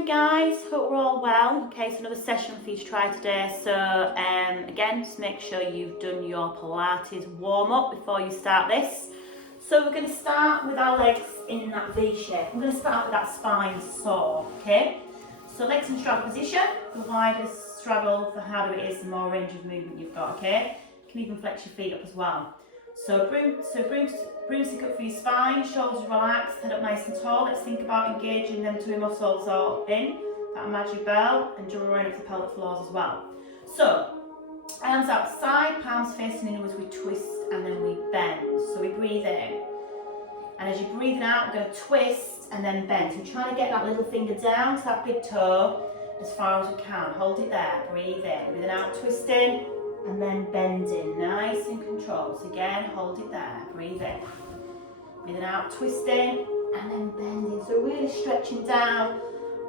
Hi guys, hope we're all well. Okay, so another session for you to try today. So again, just make sure you've done your Pilates warm up before you start this. So we're going to start with our legs in that V shape. I'm going to start with that spine saw, okay? So legs in straddle position. The wider straddle, the harder it is, the more range of movement you've got, okay? You can even flex your feet up as well. So broomstick up for your spine, shoulders relaxed, head up nice and tall. Let's think about engaging them two muscles all in, that magic bell, and drum around up the pelvic floors as well. So, arms outside, palms facing inwards, we twist and then we bend. So we breathe in. And as you're breathing out, we're going to twist and then bend. So we're trying to get that little finger down to that big toe as far as we can. Hold it there, breathe in. Breathing out, twisting. And then bending, nice and controlled. So again, hold it there, breathe in. Breathing out, twisting, and then bending. So really stretching down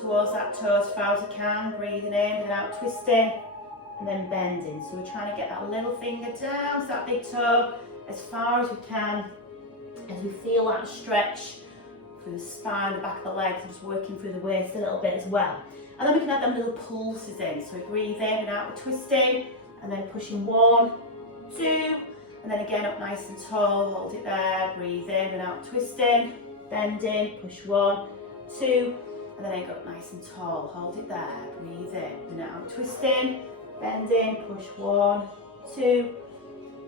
towards that toe as far as you can. Breathing in, breathing out, twisting, and then bending. So we're trying to get that little finger down to that big toe as far as we can, as we feel that stretch through the spine, the back of the legs, and just working through the waist a little bit as well. And then we can add them little pulses in. So we breathe in and out, twisting, and then pushing 1, 2, and then again up nice and tall, hold it there, breathe in and out, twisting, bending, push 1, 2, and then again up nice and tall, hold it there, breathe in and out, twisting, bending, push 1, 2,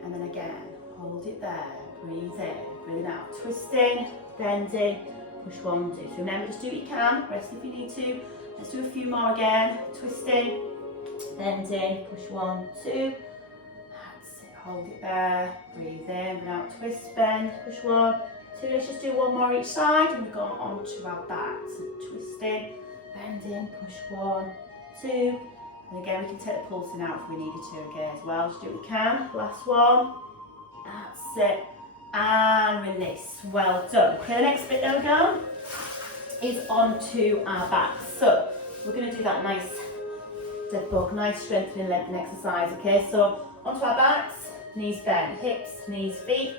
and then again, hold it there, breathe in, breathe out, twisting, bending, push 1, 2. So remember, just do what you can, rest if you need to. Let's do a few more again, twisting, bending, push 1, 2, that's it, hold it there, breathe in and out, twist, bend, push 1, 2, let's just do one more each side and we've gone on to our back, so twisting, bending, push 1, 2, and again we can take the pulsing out if we needed to again as well, just do what we can, last one, that's it, and release, well done. Okay, the next bit there we go, is onto our backs, so we're going to do that nice dead bug, nice strengthening lengthening exercise, okay? So onto our backs, knees bent, hips, knees, feet,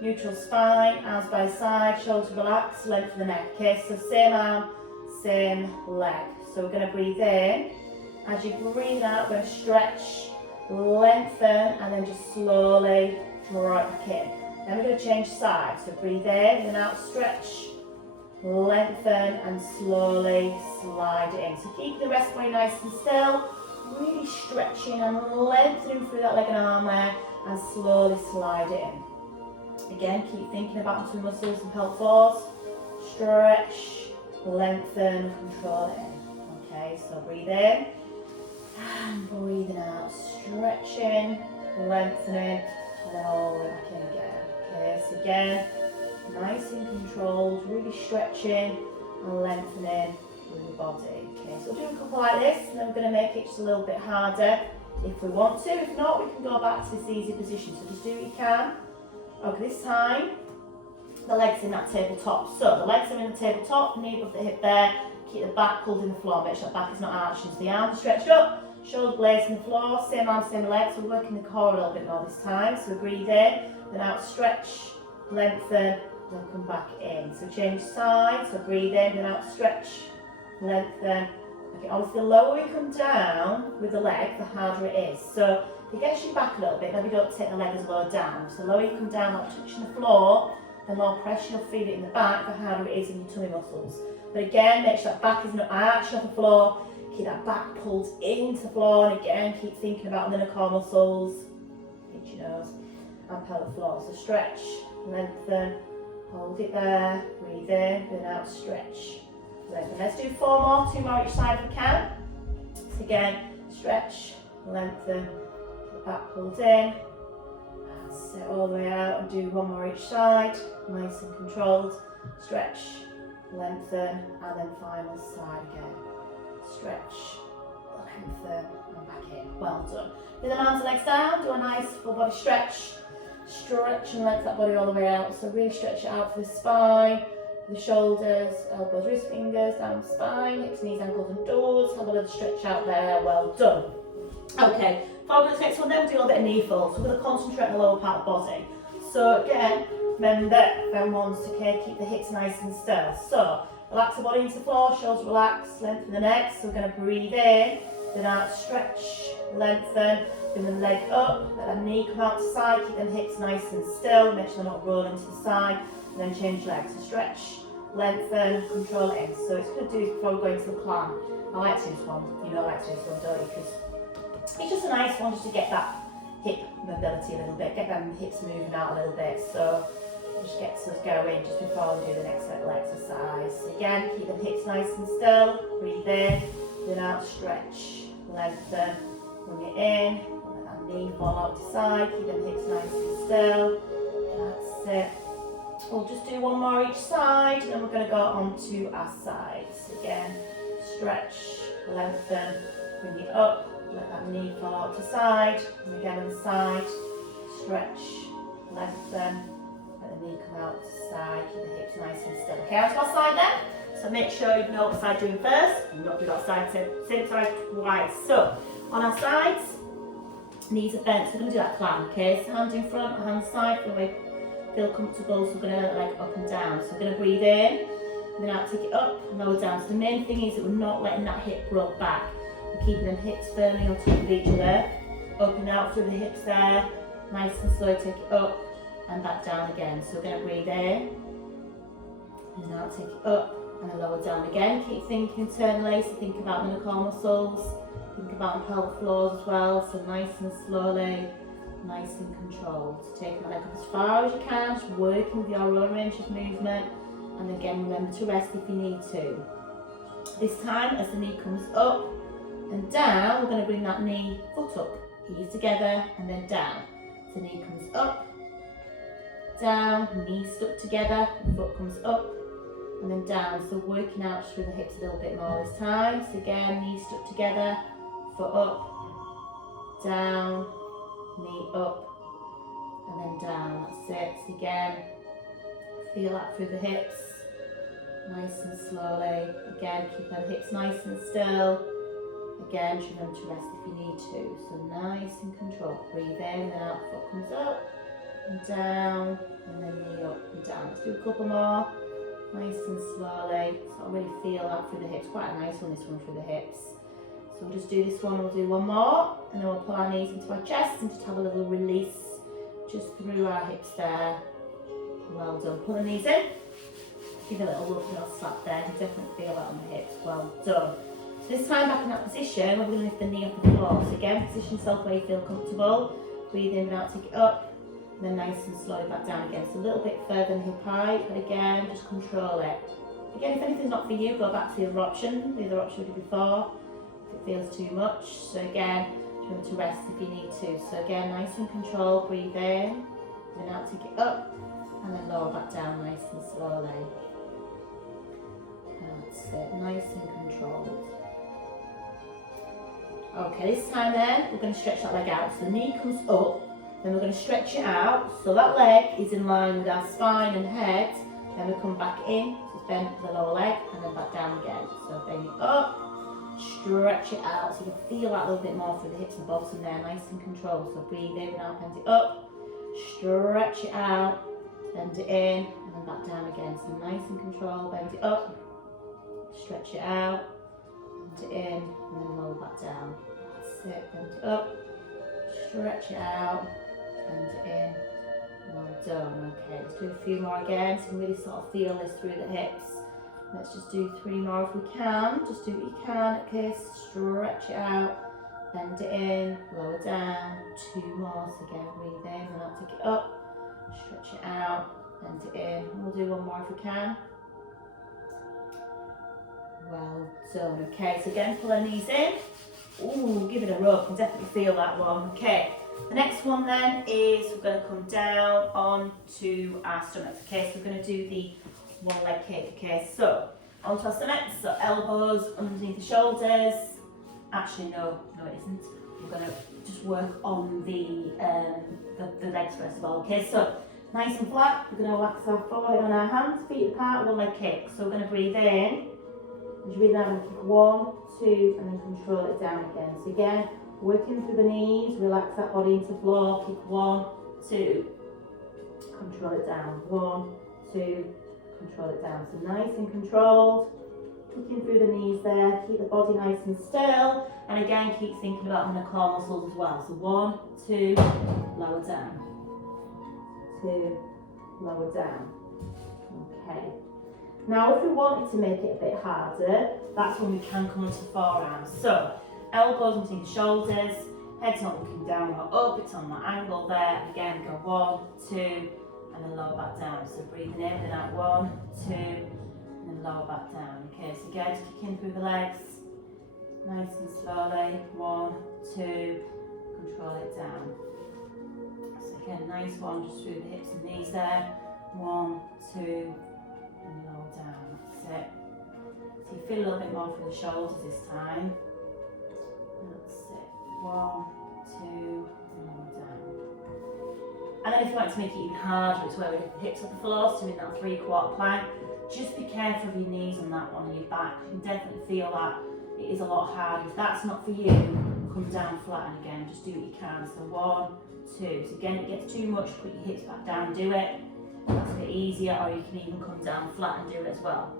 neutral spine, arms by side, shoulders relaxed, length of the neck, okay? So same arm, same leg. So we're going to breathe in. As you breathe out, we're going to stretch, lengthen, and then just slowly draw it back in. Then we're going to change sides. So breathe in and out, stretch, lengthen, and slowly slide it in. So keep the rest body nice and still, really stretching and lengthening through that leg and arm there, and slowly slide it in. Again, keep thinking about the muscles and pelvic floors. Stretch, lengthen, control it in. Okay, so breathe in and breathing out, stretching, lengthening, and then all the way back in again. Okay, so again, nice and controlled, really stretching and lengthening through the body. Okay, so we'll do a couple like this, and then we're going to make it just a little bit harder if we want to. If not, we can go back to this easy position. So just do what you can. Okay, this time, the legs in that tabletop. So the legs are in the tabletop, knee above the hip there, keep the back pulled in the floor, make sure the back is not arching. So the arms are stretched up, shoulder blades in the floor, same arm, same legs. So we're working the core a little bit more this time. So breathe in, then out, stretch, lengthen, and come back in. So change sides, so breathe in and out, stretch, lengthen. Okay, obviously the lower we come down with the leg, the harder it is. So it gets you back a little bit, maybe don't take the leg as low down. So the lower you come down, like touching the floor, the more pressure you'll feel it in the back, the harder it is in your tummy muscles. But again, make sure that back is not arched off the floor, keep that back pulled into the floor, and again, keep thinking about the inner core muscles, pinch your nose, and pelvic floor. So stretch, lengthen, hold it there, breathe in, breathe out, stretch, lengthen. Let's do 4 more, 2 more each side if we can. So again, stretch, lengthen, the back pulled in, that's it, all the way out, and do 1 more each side, nice and controlled, stretch, lengthen, and then final side again, stretch, lengthen, and back in, well done. With the arms and legs down, do a nice full body stretch, stretch and lengthen that body all the way out, so really stretch it out for the spine, the shoulders, elbows, wrist fingers, down the spine, hips, knees, ankles and toes, have a little stretch out there, well done. Okay, for this next one then we'll do a little bit of knee folds, so we're going to concentrate on the lower part of the body. So again, Remember, then once, okay, keep the hips nice and still. So, relax the body into the floor, shoulders relax, lengthen the neck. So we're going to breathe in, then out, stretch, lengthen, bring the leg up, let that knee come out to the side, keep them hips nice and still, make sure they're not rolling to the side, and then change legs. So stretch, lengthen, control it in. So it's good to do before we go into the plan. I like to do this one, you know I like to do this one, don't you? Because it's just a nice one just to get that hip mobility a little bit, get them hips moving out a little bit. So just get us going just before we do the next little exercise. Again, keep the hips nice and still, breathe in, then out, stretch, lengthen, bring it in, let that knee fall out to side, keep them hips nice and still. That's it. We'll just do one more each side, and then we're going to go on to our sides. Again, stretch, lengthen, bring it up, let that knee fall out to side, and again on the side, stretch, lengthen, let the knee come out to the side, keep the hips nice and still. Okay, onto our side then. So make sure you know what side you're doing first, and not do that side same side twice. So on our sides, knees are bent, so we're going to do that clam, okay? So hand in front, hand side, feel comfortable, so we're going to leg up and down. So we're going to breathe in, and then out, take it up, and lower down. So the main thing is that we're not letting that hip roll back. We're keeping them hips firmly on top of each other. Up and out through the hips there. Nice and slow, take it up, and back down again. So we're going to breathe in, and now take it up, and then lower down again. Keep thinking internally, so think about the core muscles. Think about the pelvic floors as well, so nice and slowly, nice and controlled. So take the leg up as far as you can, just working with your own range of movement, and again remember to rest if you need to. This time as the knee comes up and down, we're going to bring that knee, foot up, knees together and then down. So knee comes up, down, knees stuck together, foot comes up and then down. So working out through the hips a little bit more this time. So again, knees stuck together, foot up, down, knee up and then down. That's it. So again, feel that through the hips, nice and slowly. Again, keep them hips nice and still. Again, remember to rest if you need to. So nice and controlled. Breathe in, then out, foot comes up and down, and then knee up and down. Let's do a couple more. Nice and slowly. So I really feel that through the hips. Quite a nice one, this one through the hips. So we'll just do this one, we'll do one more, and then we'll pull our knees into our chest and just have a little release just through our hips there. Well done. Pull the knees in. Give a little look, little slap there. You definitely feel that on the hips. Well done. So this time back in that position, we're going to lift the knee off the floor. So again, position yourself where you feel comfortable. Breathe in and out, take it up. And then nice and slowly back down again. So a little bit further than hip height, but again, just control it. Again, if anything's not for you, go back to the other option we did before. If it feels too much. So again, remember to rest if you need to. So again, nice and controlled. Breathe in, then out, take it up. And then lower back down nice and slowly. That's it, nice and controlled. Okay, this time then, we're going to stretch that leg out. So the knee comes up, then we're going to stretch it out. So that leg is in line with our spine and head. Then we come back in, so bend the lower leg, and then back down again. So bend it up, stretch it out. So you can feel that a little bit more through the hips and bottom there, nice and controlled. So breathe in, now bend it up, stretch it out. Bend it in and then back down again. So nice and controlled. Bend it up, stretch it out, bend it in, and then lower back down. That's it. Bend it up, stretch it out, bend it in. Well done. Okay, let's do a few more again. So you can really sort of feel this through the hips. Let's just do 3 more if we can. Just do what you can. Okay, stretch it out, bend it in, lower down. 2 more. So again, breathe in and I'll take it up. Stretch it out, bend it in. We'll do 1 more if we can. Well done. Okay, so again, pull our knees in. Ooh, give it a rub. I can definitely feel that one. Okay, the next one then is we're going to come down onto our stomachs. Okay, so we're going to do the 1 leg kick. Okay, so onto our stomachs. So elbows underneath the shoulders. Actually, no, it isn't. We're going to just work on the legs first of all. Okay, so nice and flat. We're going to relax our forehead on our hands, feet apart, 1 leg kick. So we're going to breathe in. As you breathe out, and kick 1, 2, and then control it down again. So again, working through the knees, relax that body into the floor. Kick 1, 2, control it down. 1, 2, control it down. So nice and controlled. Kicking through the knees there, keep the body nice and still, and again keep thinking about the core muscles as well. So 1, 2, lower down, 2, lower down. Okay. Now if we wanted to make it a bit harder, that's when we can come into forearms. So elbows between the shoulders, head's not looking down or up, it's on that angle there. Again, go 1, 2, and then lower back down. So breathing in and out, 1, 2, and then lower back down. Okay, so again, just kick in through the legs, nice and slowly. 1, 2, control it down. So again, nice one, just through the hips and knees there. 1, 2, and lower down. That's it. So you feel a little bit more through the shoulders this time. That's it. 1, 2, and lower down. And then if you want to make it even harder, it's where we lift the hips off the floor, so in that 3/4 plank. Just be careful of your knees on that one and your back. You can definitely feel that it is a lot harder. If that's not for you, come down flat and again, just do what you can. So 1, 2. So again, if it gets too much, put your hips back down and do it. That's a bit easier, or you can even come down flat and do it as well.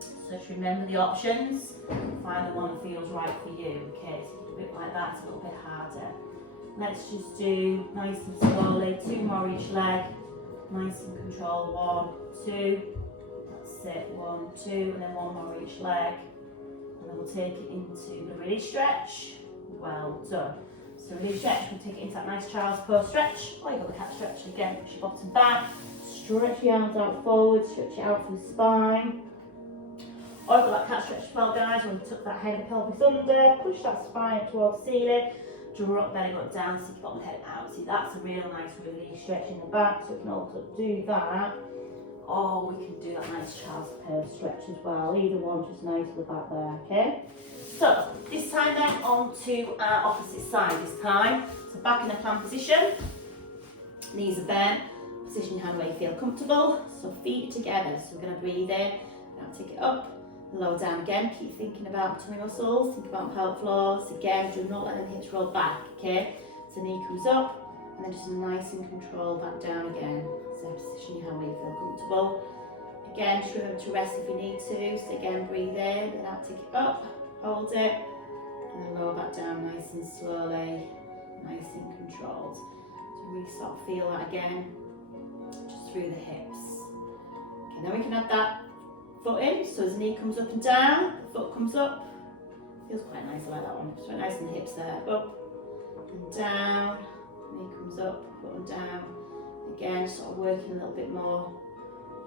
So just remember the options, find the one that feels right for you. Okay, so a bit like that, it's a little bit harder. Let's just do nice and slowly, 2 more each leg, nice and controlled. 1, 2. That's it. 1, 2, and then 1 more each leg, and then we'll take it into the release stretch. Well done. So release stretch, we'll take it into that nice child's pose stretch, or you've got the cat stretch again. Push your bottom back, stretch your arms out forward, stretch it out through the spine. Or you've got that cat stretch as well, guys, when we tuck that head and pelvis under, push that spine up towards the ceiling, draw up belly button down, stick your bottom head out. See, that's a real nice release stretch in the back, so we can also do that. Or we can do that nice child's pose stretch as well. Either one, just nice with that there, okay? So, this time then, on to our opposite side this time. So back in the plank position, knees are bent, position your hand where you feel comfortable. So feet together, so we're going to breathe in, now take it up, lower down again. Keep thinking about tummy muscles, think about pelvic floors. Again, do not let the hips roll back, okay? So knee comes up, and then just nice and controlled back down again. So position your hand where you feel comfortable. Again, just remember to rest if you need to. So again, breathe in, and now take it up, hold it, and then lower back down nice and slowly, nice and controlled. So really start to feel that again, just through the hips. Okay, then we can add that foot in. So as the knee comes up and down, the foot comes up. Feels quite nice, I like that one. Just nice in the hips there, up and down. Knee comes up, foot and down. Again, sort of working a little bit more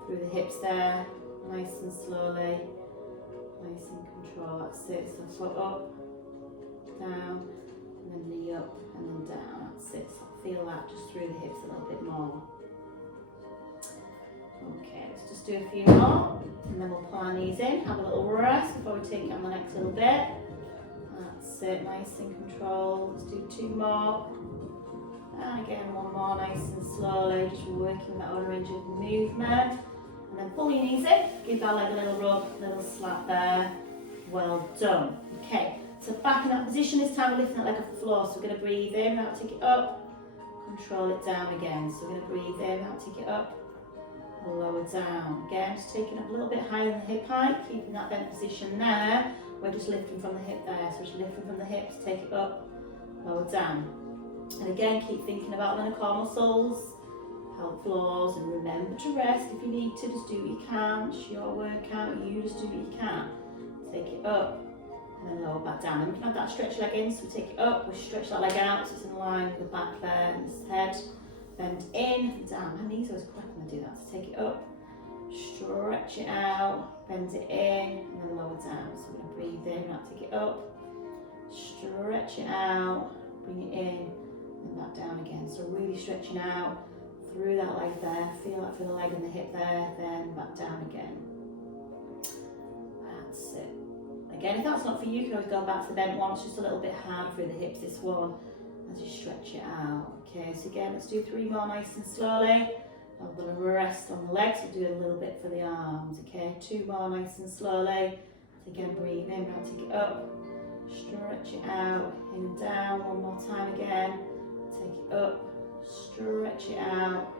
through the hips there, nice and slowly, nice and control. That's it. So foot up, down, and then knee up, and then down. That's it. So feel that just through the hips a little bit more. Okay, let's just do a few more, and then we'll pull our knees in, have a little rest before we take it on the next little bit. That's it. Nice and controlled. Let's do 2 more. And again, 1 more, nice and slowly, just working that other range of movement. And then pull your knees in, give that leg a little rub, a little slap there. Well done. Okay, so back in that position, this time we're lifting that leg off the floor. So we're going to breathe in, now take it up, control it down again. So we're going to breathe in, now take it up, lower down. Again, just taking it up a little bit higher than the hip height, keeping that bent position there. We're just lifting from the hip there, so we're just lifting from the hips, take it up, lower down. And again, keep thinking about the core muscles, pelvic floors, and remember to rest if you need to. Just do what you can. It's your workout. You just do what you can. Take it up and then lower back down. And we can have that stretch leg in. So we take it up, we stretch that leg out so it's in line with the back there and the head. Bend in and down. My knees always crack when I do that. So take it up, stretch it out, bend it in, and then lower down. So we're going to breathe in. Now take it up, stretch it out, bring it in. And back down again. So really stretching out through that leg there. Feel that through the leg and the hip there. Then back down again. That's it. Again, if that's not for you, you can always go back to the bent one. It's just a little bit hard through the hips, this one, as you stretch it out. Okay, so again, let's do 3 more nice and slowly. I'm going to rest on the legs. We'll do a little bit for the arms. Okay, 2 more nice and slowly. So again, breathe in. Now take it up. Stretch it out. In and down. 1 more time again. Take it up, stretch it out,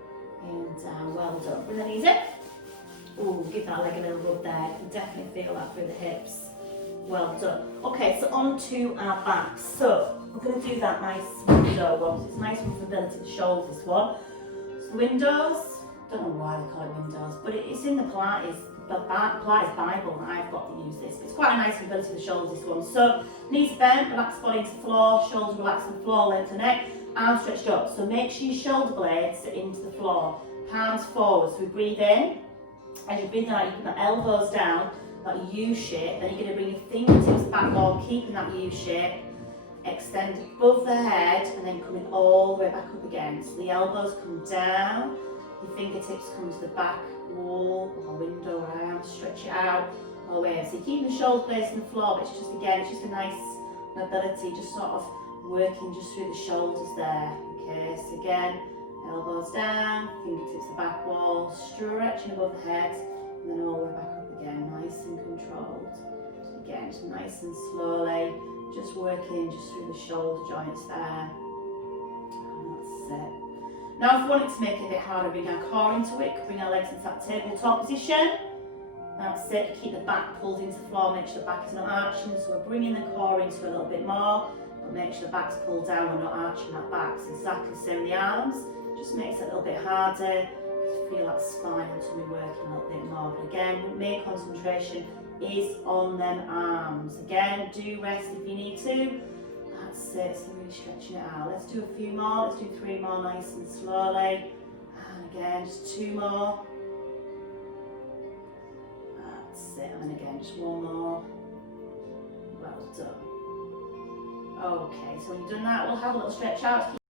and down. Well done. Bring the knees in. Ooh, give that leg a little rub there. You can definitely feel that through the hips. Well done. Okay, so on to our backs. So we're going to do that nice window one. So it's a nice one for ability to shoulders, this one. So windows, don't know why they call it windows, but it's in the Pilates Bible that I've got to use this. But it's quite a nice ability for the shoulders, this one. So knees bent, relax body into the floor, shoulders relax on the floor, length the neck, arms stretched up. So make sure your shoulder blades are into the floor, palms forward. So we breathe in. As you breathe out, you put the elbows down, that U shape. Then you're going to bring your fingertips backward, keeping that U shape. Extend above the head and then coming all the way back up again. So the elbows come down, your fingertips come to the back wall or window or arms, stretch it out all the way. So you keep the shoulder blades in the floor, but it's just a nice mobility, just sort of working just through the shoulders there. Okay, so again, elbows down, fingertips to the back wall, stretching above the head, and then all the way back up again, nice and controlled. Again, just nice and slowly, just working just through the shoulder joints there. And that's it. Now if we wanted to make it a bit harder, bring our core into it, bring our legs into that tabletop position. That's it, keep the back pulled into the floor, make sure the back is not arching, so we're bringing the core into a little bit more, but make sure the back's pulled down, we're not arching that back. So exactly the same with the arms, just makes it a little bit harder, just feel that spine until we're working a little bit more. But again, main concentration is on them arms. Again, do rest if you need to. That's it, so really stretching it out. Let's do a few more, let's do 3 more nice and slowly. And again, just 2 more. That's it, and then again, just 1 more. Well done. Okay, so when you've done that, we'll have a little stretch out.